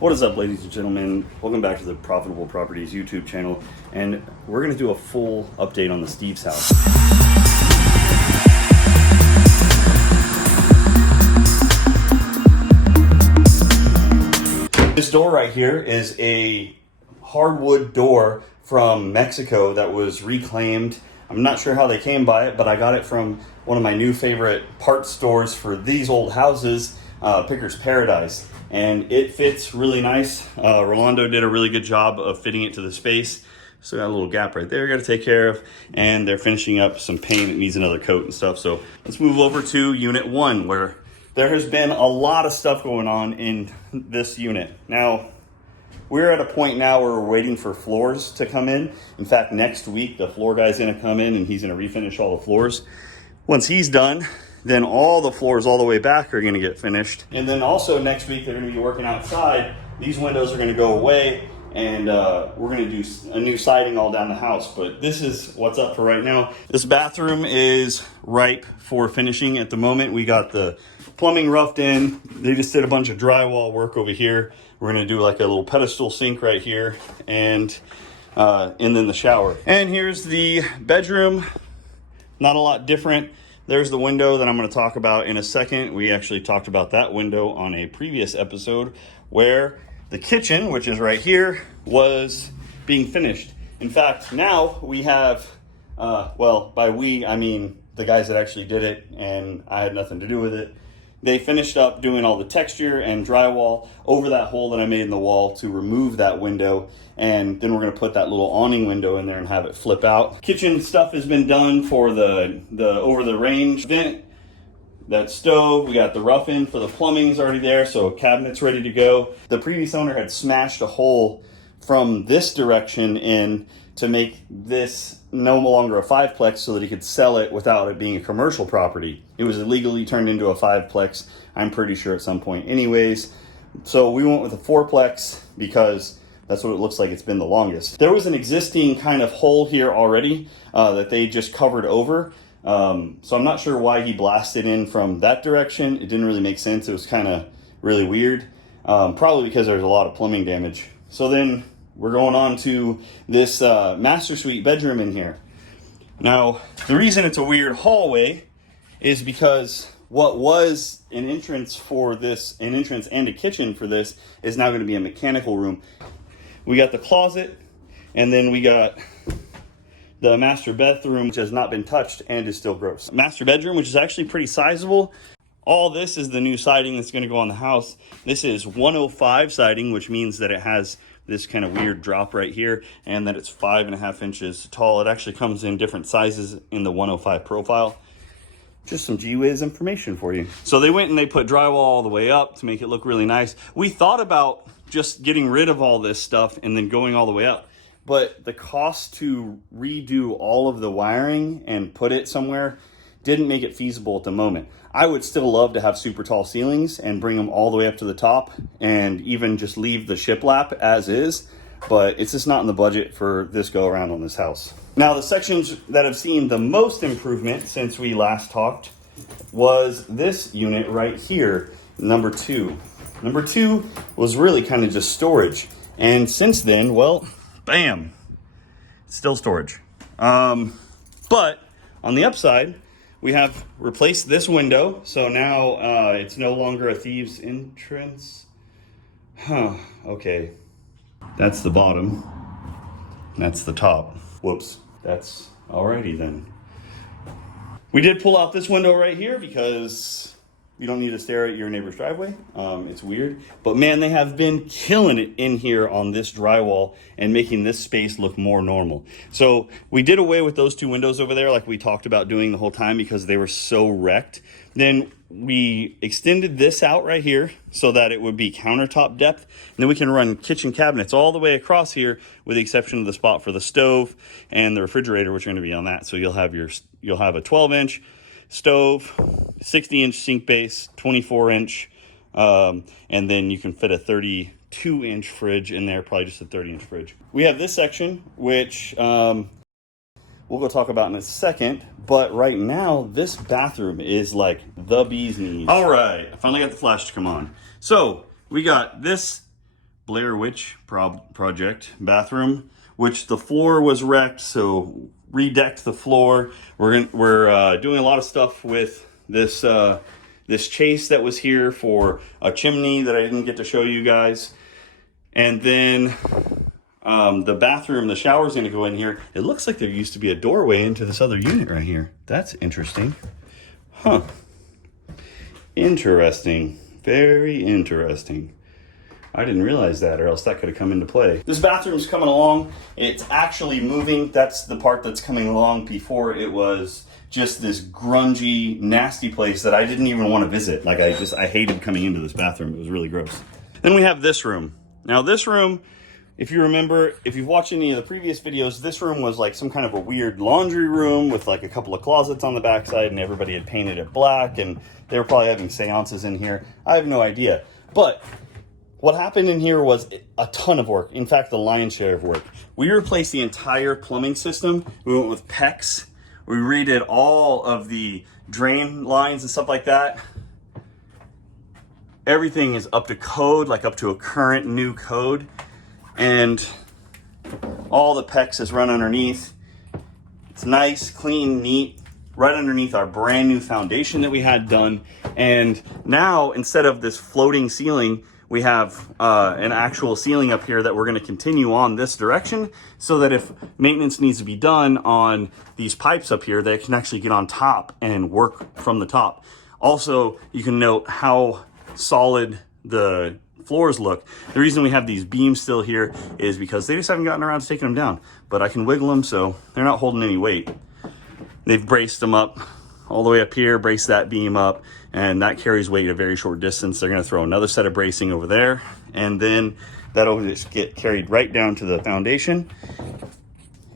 What is up, ladies and gentlemen? Welcome back to the Profitable Properties YouTube channel, and we're going to do a full update on the Steve's house. This door right here is a hardwood door from Mexico that was reclaimed. I'm not sure how they came by it, but I got it from one of my new favorite parts stores for these old houses, Picker's Paradise. And it fits really nice. Rolando did a really good job of fitting it to the space. So got a little gap right there, got to take care of. And they're finishing up some paint that needs another coat and stuff. So let's move over to unit 1, where there has been a lot of stuff going on in this unit. Now, we're at a point now where we're waiting for floors to come in. In fact, next week, the floor guy's gonna come in and he's gonna refinish all the floors. Once he's done, then all the floors all the way back are gonna get finished. And then also next week, they're gonna be working outside. These windows are gonna go away, and we're gonna do a new siding all down the house. But this is what's up for right now. This bathroom is ripe for finishing at the moment. We got the plumbing roughed in. They just did a bunch of drywall work over here. We're gonna do like a little pedestal sink right here, and then the shower. And here's the bedroom. Not a lot different. There's the window that I'm going to talk about in a second. We actually talked about that window on a previous episode, where the kitchen, which is right here, was being finished. In fact, now we have, well, by we, I mean the guys that actually did it, and I had nothing to do with it. They finished up doing all the texture and drywall over that hole that I made in the wall to remove that window. And then we're going to put that little awning window in there and have it flip out. Kitchen stuff has been done for the over the range vent, that stove. We got the rough in for the plumbing is already there, so cabinet's ready to go. The previous owner had smashed a hole from this direction in to make this no longer a 5-plex so that he could sell it without it being a commercial property. It was illegally turned into a 5-plex, I'm pretty sure, at some point anyways. So we went with a 4-plex because that's what it looks like it's been the longest. There was an existing kind of hole here already that they just covered over. So I'm not sure why he blasted in from that direction. It didn't really make sense. It was kind of really weird. Probably because there's a lot of plumbing damage. So then we're going on to this master suite bedroom in here. Now, the reason it's a weird hallway is because what was an entrance for this, an entrance and a kitchen for this, is now going to be a mechanical room. We got the closet, and then we got the master bathroom, which has not been touched and is still gross. Master bedroom, which is actually pretty sizable. All this is the new siding that's going to go on the house. This is 105 siding, which means that it has this kind of weird drop right here, and that it's 5.5 inches tall. It actually comes in different sizes in the 105 profile. Just some gee-whiz information for you. So they went and they put drywall all the way up to make it look really nice. We thought about just getting rid of all this stuff and then going all the way up, but the cost to redo all of the wiring and put it somewhere didn't make it feasible at the moment. I would still love to have super tall ceilings and bring them all the way up to the top and even just leave the shiplap as is, but it's just not in the budget for this go around on this house. Now, the sections that have seen the most improvement since we last talked was this unit right here, number 2. Number 2 was really kind of just storage. And since then, well, bam, it's still storage. But on the upside, we have replaced this window. So now it's no longer a thieves entrance. Okay. That's the bottom. That's the top. Whoops. That's alrighty then. We did pull out this window right here because you don't need to stare at your neighbor's driveway. It's weird. But man, they have been killing it in here on this drywall and making this space look more normal. So we did away with those 2 windows over there like we talked about doing the whole time because they were so wrecked. Then we extended this out right here so that it would be countertop depth. And then we can run kitchen cabinets all the way across here with the exception of the spot for the stove and the refrigerator, which are going to be on that. So you'll have a 12-inch stove, 60-inch sink base, 24-inch, and then you can fit a 32-inch fridge in there, probably just a 30-inch fridge. We have this section, which we'll go talk about in a second, but right now, this bathroom is like the bee's knees. All right, I finally got the flash to come on. So we got this Blair Witch project bathroom, which the floor was wrecked, so redecked the floor. We're doing a lot of stuff with this this chase that was here for a chimney that I didn't get to show you guys. And then the bathroom, the shower's gonna go in here. It looks like there used to be a doorway into this other unit right here. That's interesting. Huh. Interesting. Very interesting. I didn't realize that, or else that could have come into play. This bathroom's coming along. It's actually moving. That's the part that's coming along. Before it was just this grungy, nasty place that I didn't even want to visit. Like I hated coming into this bathroom. It was really gross. Then we have this room. Now this room, if you remember, if you've watched any of the previous videos, this room was like some kind of a weird laundry room with like a couple of closets on the backside, and everybody had painted it black, and they were probably having seances in here. I have no idea. But what happened in here was a ton of work. In fact, the lion's share of work. We replaced the entire plumbing system. We went with PEX. We redid all of the drain lines and stuff like that. Everything is up to code, like up to a current new code. And all the PEX is run underneath. It's nice, clean, neat, right underneath our brand new foundation that we had done. And now, instead of this floating ceiling, we have an actual ceiling up here that we're gonna continue on this direction, so that if maintenance needs to be done on these pipes up here, they can actually get on top and work from the top. Also, you can note how solid the floors look. The reason we have these beams still here is because they just haven't gotten around to taking them down, but I can wiggle them so they're not holding any weight. They've braced them up all the way up here, brace that beam up, and that carries weight a very short distance. They're gonna throw another set of bracing over there, and then that'll just get carried right down to the foundation.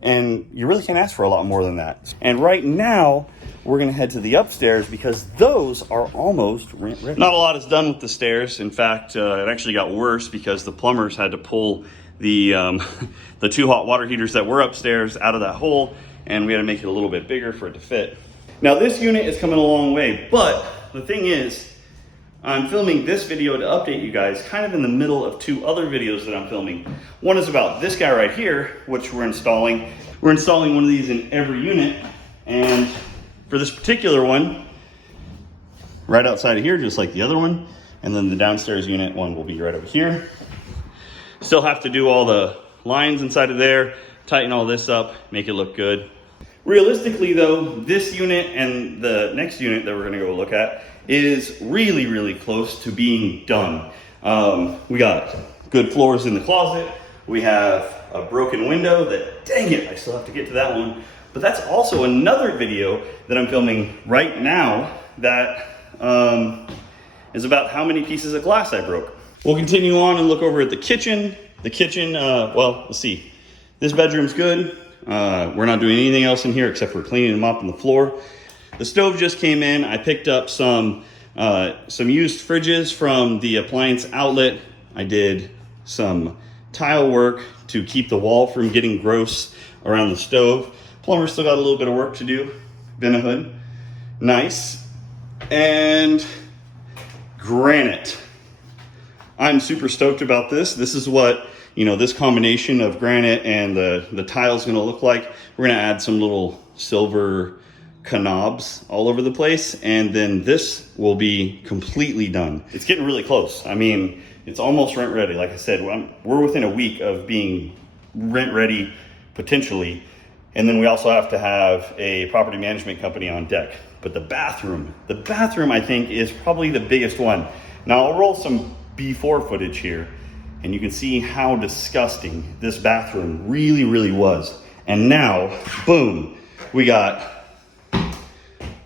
And you really can't ask for a lot more than that. And right now, we're gonna head to the upstairs because those are almost rent ready. Not a lot is done with the stairs. In fact, it actually got worse because the plumbers had to pull the, the 2 hot water heaters that were upstairs out of that hole, and we had to make it a little bit bigger for it to fit. Now this unit is coming a long way, but the thing is, I'm filming this video to update you guys kind of in the middle of 2 other videos that I'm filming. One is about this guy right here, which we're installing. We're installing one of these in every unit, and for this particular one, right outside of here, just like the other one, and then the downstairs unit one will be right over here. Still have to do all the lines inside of there, tighten all this up, make it look good. Realistically though, this unit and the next unit that we're gonna go look at is really, really close to being done. We got good floors in the closet. We have a broken window that, dang it, I still have to get to that one. But that's also another video that I'm filming right now that is about how many pieces of glass I broke. We'll continue on and look over at the kitchen. The kitchen, well, let's see. This bedroom's good. We're not doing anything else in here except for cleaning and mopping the floor. The stove just came in. I picked up some used fridges from the appliance outlet. I did some tile work to keep the wall from getting gross around the stove. Plumber still got a little bit of work to do. Been a hood. Nice. And granite. I'm super stoked about this. This is what, you know, this combination of granite and the tile is gonna look like. We're gonna add some little silver knobs all over the place, and then this will be completely done. It's getting really close. I mean, it's almost rent ready. Like I said, we're within a week of being rent ready, potentially. And then we also have to have a property management company on deck. But the bathroom I think is probably the biggest one. Now I'll roll some before footage here, and you can see how disgusting this bathroom really, really was. And now, boom, we got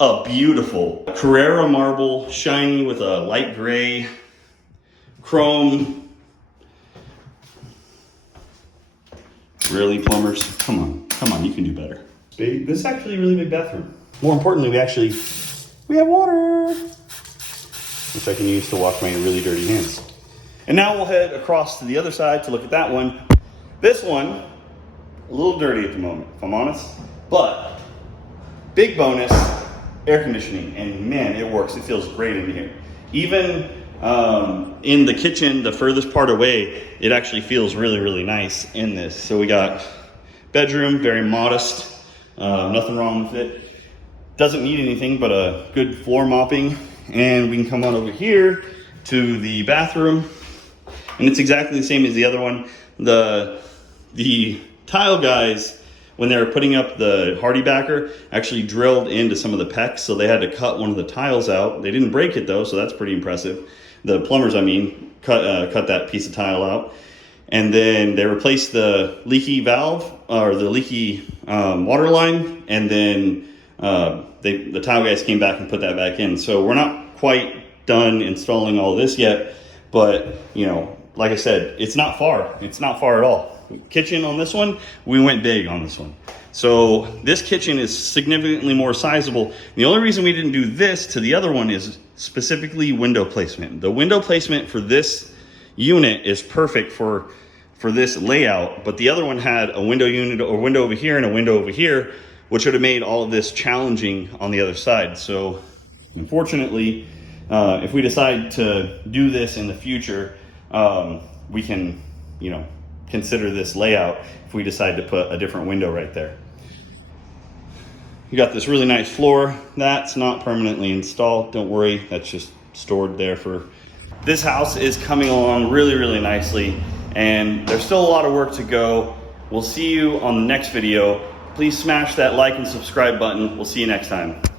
a beautiful Carrara marble, shiny with a light gray chrome. Really, plumbers? Come on, you can do better. Big. This is actually a really big bathroom. More importantly, we have water, which I can use to wash my really dirty hands. And now we'll head across to the other side to look at that one. This one, a little dirty at the moment, if I'm honest, but big bonus, air conditioning, and man, it works. It feels great in here. Even In the kitchen, the furthest part away, it actually feels really, really nice in this. So we got bedroom, very modest, nothing wrong with it. Doesn't need anything but a good floor mopping. And we can come on over here to the bathroom, and it's exactly the same as the other one. The tile guys, when they were putting up the hardy backer, actually drilled into some of the pecs, so they had to cut one of the tiles out. They didn't break it though, so that's pretty impressive. The plumbers, I mean, cut that piece of tile out. And then they replaced the leaky valve, or the leaky water line, and then the tile guys came back and put that back in. So we're not quite done installing all this yet, but you know, like I said, it's not far. It's not far at all. Kitchen on this one, we went big on this one. So this kitchen is significantly more sizable. The only reason we didn't do this to the other one is specifically window placement. The window placement for this unit is perfect for this layout, but the other one had a window unit or window over here and a window over here, which would have made all of this challenging on the other side. So unfortunately, if we decide to do this in the future, we can, you know, consider this layout if we decide to put a different window right there. You got this really nice floor. That's not permanently installed. Don't worry, that's just stored there for... This house is coming along really, really nicely, and there's still a lot of work to go. We'll see you on the next video. Please smash that like and subscribe button. We'll see you next time.